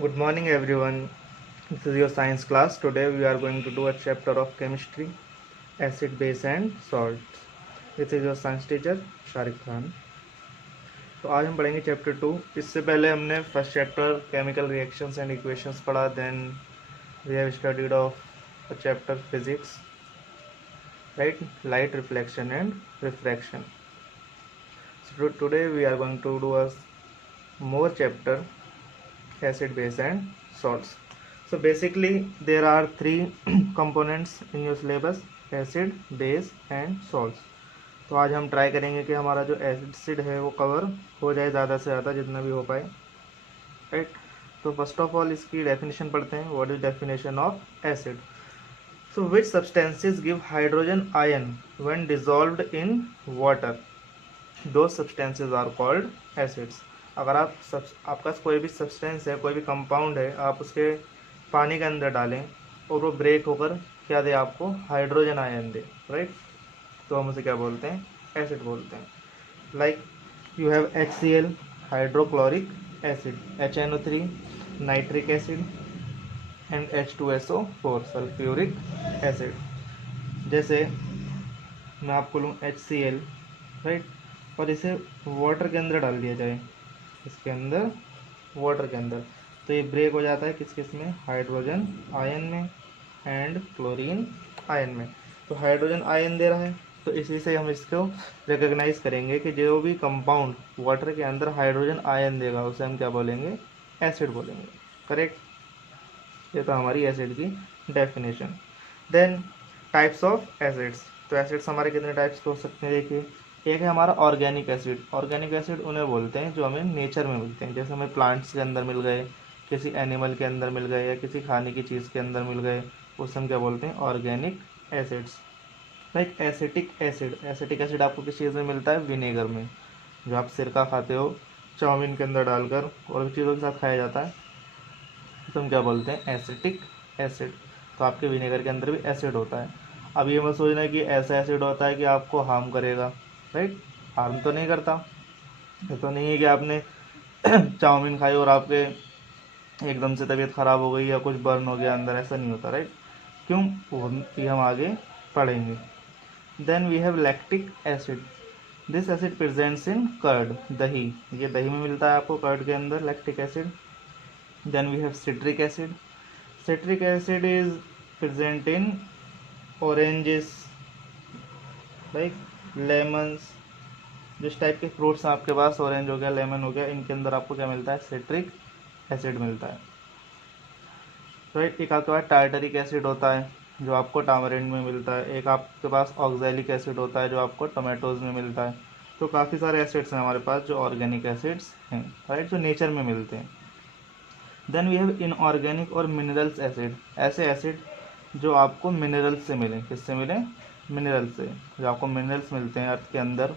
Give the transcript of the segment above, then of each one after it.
Good morning, everyone. This is your science class. Today we are going to do a chapter of chemistry, acid, base, and salts. This is your science teacher Shariq Khan. तो आज हम पढ़ेंगे chapter 2. इससे पहले हमने first chapter chemical reactions and equations पढ़ा. Then we have studied of a chapter physics, right, light reflection and refraction. So today we are going to do a more chapter, acid, base, and salts. So basically there are three components in your syllabus: acid, base and salts. तो आज हम try करेंगे कि हमारा जो acid है वो cover हो जाए ज़्यादा से ज़्यादा, जितना भी हो पाए, राइट. तो फर्स्ट ऑफ ऑल इसकी डेफिनेशन पढ़ते हैं. What is definition of acid? So which substances give hydrogen ion when dissolved in water? दो सब्सटेंसेस आर कॉल्ड एसिड्स. अगर आपका कोई भी सब्सटेंस है, कोई भी कंपाउंड है, आप उसके पानी के अंदर डालें और वो ब्रेक होकर क्या दे आपको? हाइड्रोजन आयन दे, राइट. तो हम उसे क्या बोलते हैं? एसिड बोलते हैं. Like you have HCl, hydrochloric acid, HNO3, nitric acid and H2SO4, sulphuric acid. जैसे मैं आपको लूँ HCl, राइट, और इसे वाटर के अंदर डाल दिया जाए, इसके अंदर, वाटर के अंदर, तो ये ब्रेक हो जाता है किस किस में? हाइड्रोजन आयन में एंड क्लोरीन आयन में. तो हाइड्रोजन आयन दे रहा है, तो इसी से हम इसको रिकॉग्नाइज करेंगे कि जो भी कंपाउंड वाटर के अंदर हाइड्रोजन आयन देगा उसे हम क्या बोलेंगे? एसिड बोलेंगे. करेक्ट. ये तो हमारी एसिड की definition. Then types of acids. तो एसिड्स हमारे कितने टाइप्स के हो सकते हैं? देखिए, एक है हमारा ऑर्गेनिक एसिड. ऑर्गेनिक एसिड उन्हें बोलते हैं जो हमें नेचर में मिलते हैं, जैसे हमें प्लांट्स के अंदर मिल गए, किसी एनिमल के अंदर मिल गए, या किसी खाने की चीज़ के अंदर मिल गए, उसे हम क्या बोलते हैं? Organic acids. Like acetic acid. Acetic acid आपको किस चीज़ में मिलता है? विनेगर में. जो आप सिरका खाते हो चाउमीन के अंदर डालकर और भी चीज़ों के साथ खाया जाता है, तो हम क्या बोलते हैं? Acetic acid. तो आपके विनेगर के अंदर भी एसिड होता है. अब ये मत सोचना कि ऐसा एसिड होता है कि आपको हार्म करेगा, राइट. हार्म तो नहीं करता. ये तो नहीं है कि आपने चाउमीन खाई और आपके एकदम से तबीयत ख़राब हो गई या कुछ बर्न हो गया अंदर, ऐसा नहीं होता, राइट. क्यों? वो भी हम आगे पढ़ेंगे. Then we have lactic acid. This acid presents in curd, दही. ये दही में मिलता है आपको, कर्ड के अंदर, lactic acid. Then we have citric acid. Citric acid is present in oranges, like lemons. जिस टाइप के फ्रूट्स हैं आपके पास, ऑरेंज हो गया, लेमन हो गया, इनके अंदर आपको क्या मिलता है? सिट्रिक एसिड मिलता है, राइट. एक आपके पास टार्टरिक एसिड होता है जो आपको टामरिंड में मिलता है. एक आपके पास ऑक्सैलिक एसिड होता है जो आपको टोमेटोज में मिलता है. तो काफ़ी सारे एसिड्स हैं हमारे पास जो ऑर्गेनिक एसिड्स हैं, राइट, जो नेचर में मिलते हैं. देन वी हैव इनऑर्गेनिक और मिनरल्स एसिड. ऐसे एसिड जो आपको मिनरल्स से मिले. किससे मिले? मिनरल्स से. जो आपको मिनरल्स मिलते हैं अर्थ के अंदर,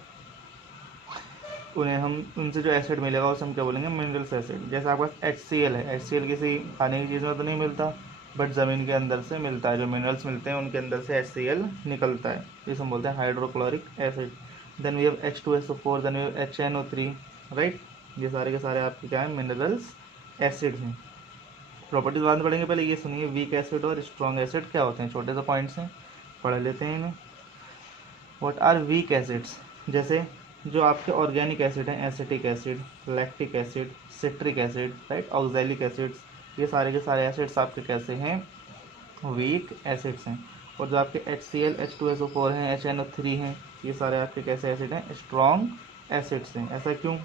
उन्हें हम, उनसे जो एसिड मिलेगा उसे हम क्या बोलेंगे? Minerals acid. जैसे आपके पास HCl है. HCl किसी खाने की चीज़ में तो नहीं मिलता, बट ज़मीन के अंदर से मिलता है. जो मिनरल्स मिलते हैं उनके अंदर से HCl निकलता है, इसे हम बोलते हैं hydrochloric acid. Then we have H2SO4, then we have HNO3, right. ये सारे के सारे आपके क्या हैं? मिनरल्स एसिड हैं. प्रॉपर्टीज बाद में पढ़ेंगे, पहले ये सुनिए, वीक एसिड और स्ट्रॉन्ग एसिड क्या होते हैं. छोटे से पॉइंट्स हैं, पढ़ लेते हैं इन्हें. What are weak acids? जैसे जो आपके ऑर्गेनिक एसिड हैं, acetic acid, lactic acid, citric acid, right, oxalic acids, ये सारे के सारे एसिड्स आपके कैसे हैं? वीक एसिड्स हैं. और जो आपके HCl, H2SO4 हैं, HNO3 हैं, ये सारे आपके कैसे एसिड हैं? स्ट्रॉन्ग एसिड्स हैं. ऐसा क्यों?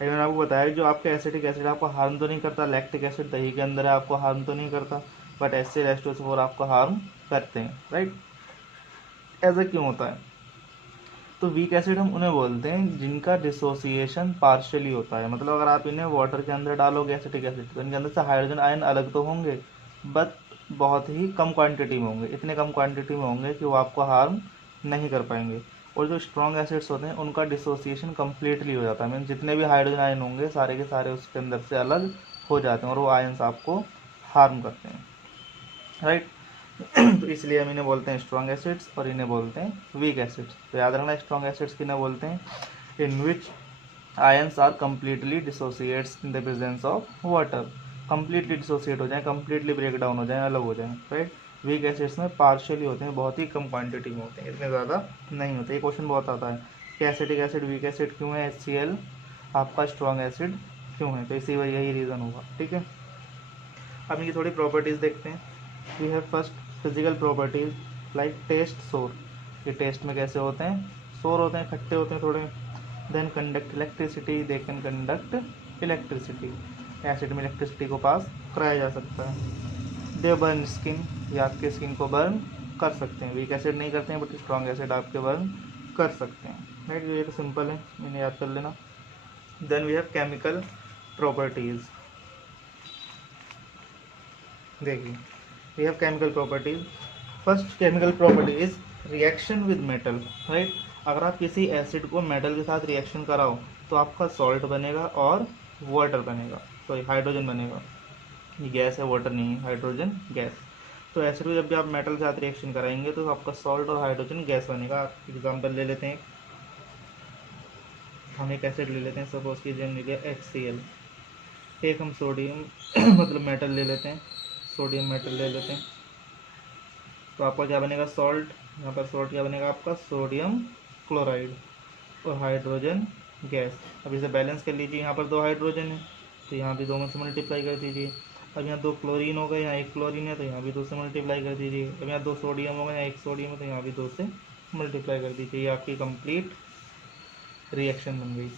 मैंने आपको बताया जो आपके एसिटिक एसिड आपको हार्म तो नहीं करता. लैक्टिक एसिड दही के अंदर है, आपको हार्म तो नहीं करता, बट HCl, H2SO4 आपको हार्म करते हैं, राइट. ऐसा क्यों होता है? तो वीक एसिड हम उन्हें बोलते हैं जिनका डिसोसिएशन पार्शियली होता है. मतलब अगर आप इन्हें वाटर के अंदर डालोगे एसिटिक एसिड, तो इनके अंदर से हाइड्रोजन आयन अलग तो होंगे, बट बहुत ही कम क्वांटिटी में होंगे. इतने कम क्वांटिटी में होंगे कि वो आपको हार्म नहीं कर पाएंगे. और जो स्ट्रॉन्ग एसिड्स होते हैं उनका डिसोसिएशन कम्प्लीटली हो जाता है. मीन जितने भी हाइड्रोजन आयन होंगे सारे के सारे उसके अंदर से अलग हो जाते हैं और वो आयन्स आपको हार्म करते हैं, राइट. तो इसलिए हम इन्हें बोलते हैं स्ट्रॉन्ग एसिड्स और इन्हें बोलते हैं वीक एसिड्स. तो याद रखना, स्ट्रॉन्ग एसिड्स किन्हें बोलते हैं? In which ions are completely dissociates in the presence of water. Completely dissociate हो जाए, कम्प्लीटली ब्रेक डाउन हो जाए, अलग हो जाए, राइट। वीक एसिड्स में पार्शियली होते हैं, बहुत ही कम क्वांटिटी में होते हैं, इतने ज़्यादा नहीं होते। ये क्वेश्चन बहुत आता है कि एसिटिक एसिड वीक एसिड क्यों है, HCl आपका स्ट्रॉन्ग एसिड क्यों है, तो इसी वजह यही रीज़न होगा, ठीक है। अब इनकी थोड़ी प्रॉपर्टीज़ देखते हैं। We have first physical properties like taste sour, ये टेस्ट में कैसे होते हैं, सोर होते हैं, खट्टे होते हैं थोड़े। Then conduct electricity, they can conduct electricity, acid में इलेक्ट्रिसिटी को पास कराया जा सकता है। दे बर्न स्किन, ये आपके स्किन को बर्न कर सकते हैं, वीक एसिड नहीं करते हैं बट स्ट्रॉन्ग एसिड आपके बर्न कर सकते हैं, राइट। ये तो सिंपल है, इन्हें याद कर लेना। Then we have chemical properties, देखिए we have chemical properties. First chemical property is reaction with metal, right. अगर आप किसी एसिड को मेटल के साथ रिएक्शन कराओ तो आपका सॉल्ट बनेगा और वाटर बनेगा, सॉरी हाइड्रोजन बनेगा। ये गैस है, वाटर नहीं है, हाइड्रोजन गैस। तो एसिड को जब भी आप मेटल के साथ रिएक्शन कराएंगे तो आपका सॉल्ट और हाइड्रोजन गैस बनेगा। एग्जाम्पल ले लेते हैं, हम एक एसिड ले लेते हैं, सपोज कीजिए हमने लिया HCl, एक हम सोडियम मतलब मेटल ले लेते हैं, सोडियम मेटल ले लेते हैं, तो आपका क्या बनेगा, सॉल्ट। यहाँ पर सॉल्ट क्या बनेगा आपका, सोडियम क्लोराइड और हाइड्रोजन गैस। अब इसे बैलेंस कर लीजिए, यहाँ पर 2 हाइड्रोजन है तो यहाँ भी 2 में से मल्टीप्लाई कर दीजिए। अब यहाँ 2 क्लोरीन हो गए, यहाँ 1 क्लोरीन है तो यहाँ भी 2 से मल्टीप्लाई कर दीजिए। अब यहाँ 2 सोडियम हो गए, यहाँ 1 सोडियम है तो यहाँ भी 2 से मल्टीप्लाई कर दीजिए। ये आपकी कंप्लीट रिएक्शन बन गई।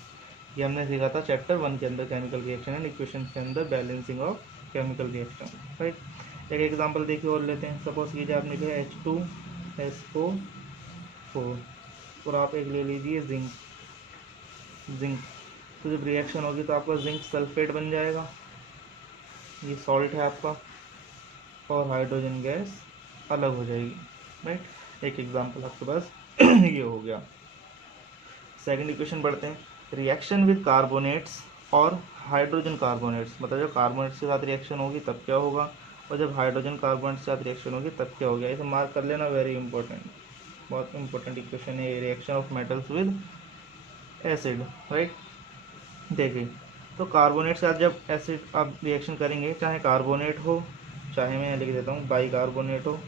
ये हमने सीखा था चैप्टर 1 के अंदर, केमिकल रिएक्शन एंड इक्वेशन के अंदर balancing of chemical reaction, right. एक एग्जांपल देखिए और लेते हैं, सपोज कीजिए आपने लिखा है H2SO4 और आप एक ले लीजिए जिंक, तो जब रिएक्शन होगी तो आपका जिंक सल्फेट बन जाएगा, ये सॉल्ट है आपका, और हाइड्रोजन गैस अलग हो जाएगी, राइट। एक एग्जांपल आपके पास ये हो गया। सेकंड इक्वेशन पढ़ते हैं, रिएक्शन विद कार्बोनेट्स और हाइड्रोजन कार्बोनेट्स, मतलब जब कार्बोनेट्स के साथ रिएक्शन होगी तब क्या होगा, और जब हाइड्रोजन कार्बोनेट्स के साथ रिएक्शन होगी तब क्या होगा। इसे मार्क कर लेना, वेरी इंपॉर्टेंट, बहुत इंपॉर्टेंट इक्वेशन है ये, reaction of metals with acid, right. देखिए तो कार्बोनेट के साथ जब एसिड आप रिएक्शन करेंगे, चाहे कार्बोनेट हो, चाहे मैं लिख देता हूँ बाइकार्बोनेट हो,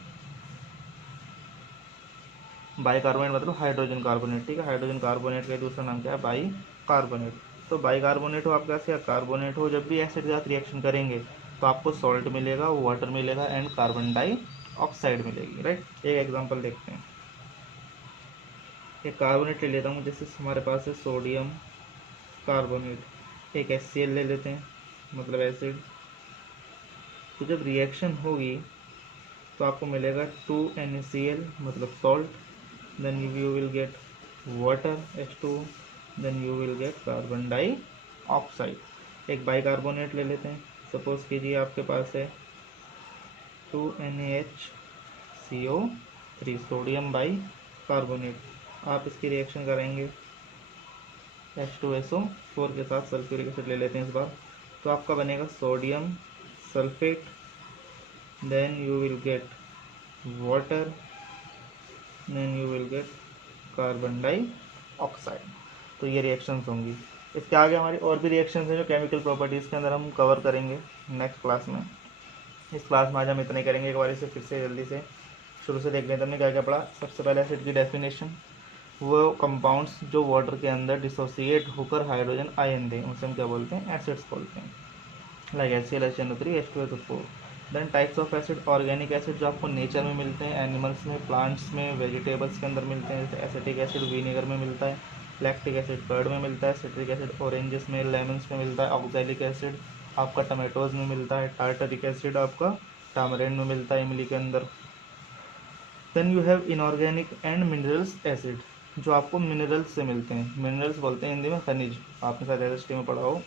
बाइकार्बोनेट मतलब हाइड्रोजन कार्बोनेट, ठीक है। हाइड्रोजन कार्बोनेट का दूसरा नाम क्या है, बाइकार्बोनेट। तो बाइकार्बोनेट हो आपके पास या कार्बोनेट हो, जब भी एसिड के साथ रिएक्शन करेंगे तो आपको सॉल्ट मिलेगा, वाटर मिलेगा एंड कार्बन डाइऑक्साइड मिलेगी, राइट। एक एग्जांपल देखते हैं, एक कार्बोनेट ले लेता हूँ, जैसे हमारे पास है सोडियम कार्बोनेट, एक HCl ले लेते हैं मतलब एसिड। तो जब रिएक्शन होगी तो आपको मिलेगा 2NaCl मतलब salt, then you will get water H2, then you will get carbon dioxide. एक बाइकार्बोनेट ले लेते हैं, सपोज कीजिए आपके पास है 2NaHCO3 सोडियम बाइकार्बोनेट, आप इसकी रिएक्शन करेंगे H2SO4 के साथ सल्फ्यूरिक एसिड ले लेते हैं इस बार, तो आपका बनेगा sodium sulphate, then you will get water, then you will get carbon dioxide. तो ये रिएक्शंस होंगी। इसके आगे हमारी और भी रिएक्शंस हैं जो केमिकल प्रॉपर्टीज़ के अंदर हम कवर करेंगे नेक्स्ट क्लास में। इस क्लास में आज हम इतना ही करेंगे, एक बार इसे फिर से जल्दी से शुरू से देख लेते हैं हमने क्या क्या पढ़ा। सबसे पहले एसिड की डेफिनेशन, वो कंपाउंड्स जो वाटर के अंदर डिसोसिएट होकर हाइड्रोजन आयन दें उनसे हम क्या बोलते हैं, एसिड्स बोलते हैं, like HCl HNO3 H2SO4। Then types of acid, organic acid जो आपको नेचर में मिलते हैं, एनिमल्स में, प्लांट्स में, वेजिटेबल्स के अंदर मिलते हैं, जैसे एसिटिक एसिड विनेगर में मिलता है, लैक्टिक एसिड कर्ड में मिलता है, सिट्रिक एसिड ऑरेंजेस में, लेमन्स में मिलता है, ऑक्सैलिक एसिड आपका टमाटोज में मिलता है, टार्टरिक एसिड आपका टामरिंड में मिलता है इमली के अंदर। Then you have inorganic and minerals acid जो आपको मिनरल्स से मिलते हैं, मिनरल्स बोलते हैं हिंदी में खनिज, आपने शायद SST में पढ़ा हो,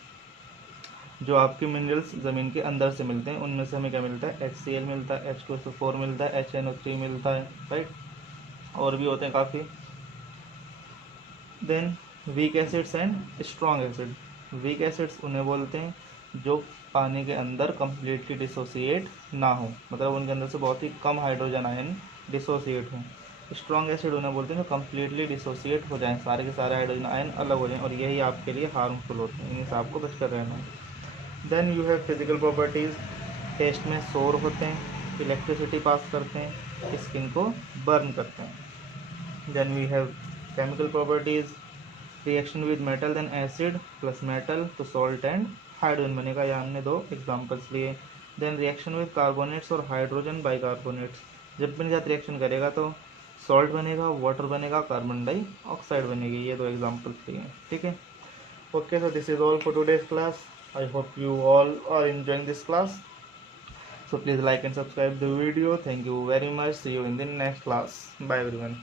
जो आपके मिनरल्स ज़मीन के अंदर से मिलते हैं, उनमें से हमें क्या मिलता है, HCl मिलता है, H2SO4 मिलता है, HNO3 मिलता है, राइट। और भी होते हैं काफ़ी। Then weak acids and strong acid, weak acids उन्हें बोलते हैं जो पानी के अंदर कम्प्लीटली डिसोसिएट ना हो, मतलब उनके अंदर से बहुत ही कम हाइड्रोजन आयन डिसोसिएट हों। स्ट्रॉन्ग एसिड उन्हें बोलते हैं जो कम्प्लीटली डिसोसिएट हो जाएं, सारे के सारे हाइड्रोजन आयन अलग हो जाएं, और यही आपके लिए हार्मफुल होते हैं, इन्हीं से आपको बचकर रहना है। Then you have physical properties, taste में सौर होते हैं, इलेक्ट्रिसिटी पास करते हैं, स्किन को बर्न करते हैं। Then we have chemical properties, reaction with metal then acid plus metal तो सॉल्ट एंड हाइड्रोजन बनेगा, या हमने दो एग्जांपल्स लिए। देन रिएक्शन विद कार्बोनेट्स और हाइड्रोजन बाइकार्बोनेट्स, जब भी साथ रिएक्शन करेगा तो सॉल्ट बनेगा, वाटर बनेगा, कार्बन डाइऑक्साइड बनेगी, ये दो एग्जांपल्स लिए। ठीक है, okay, so this is all for today's class. I hope you all are enjoying this class. So please like and subscribe the video. Thank you very much. See you in the next class. Bye everyone.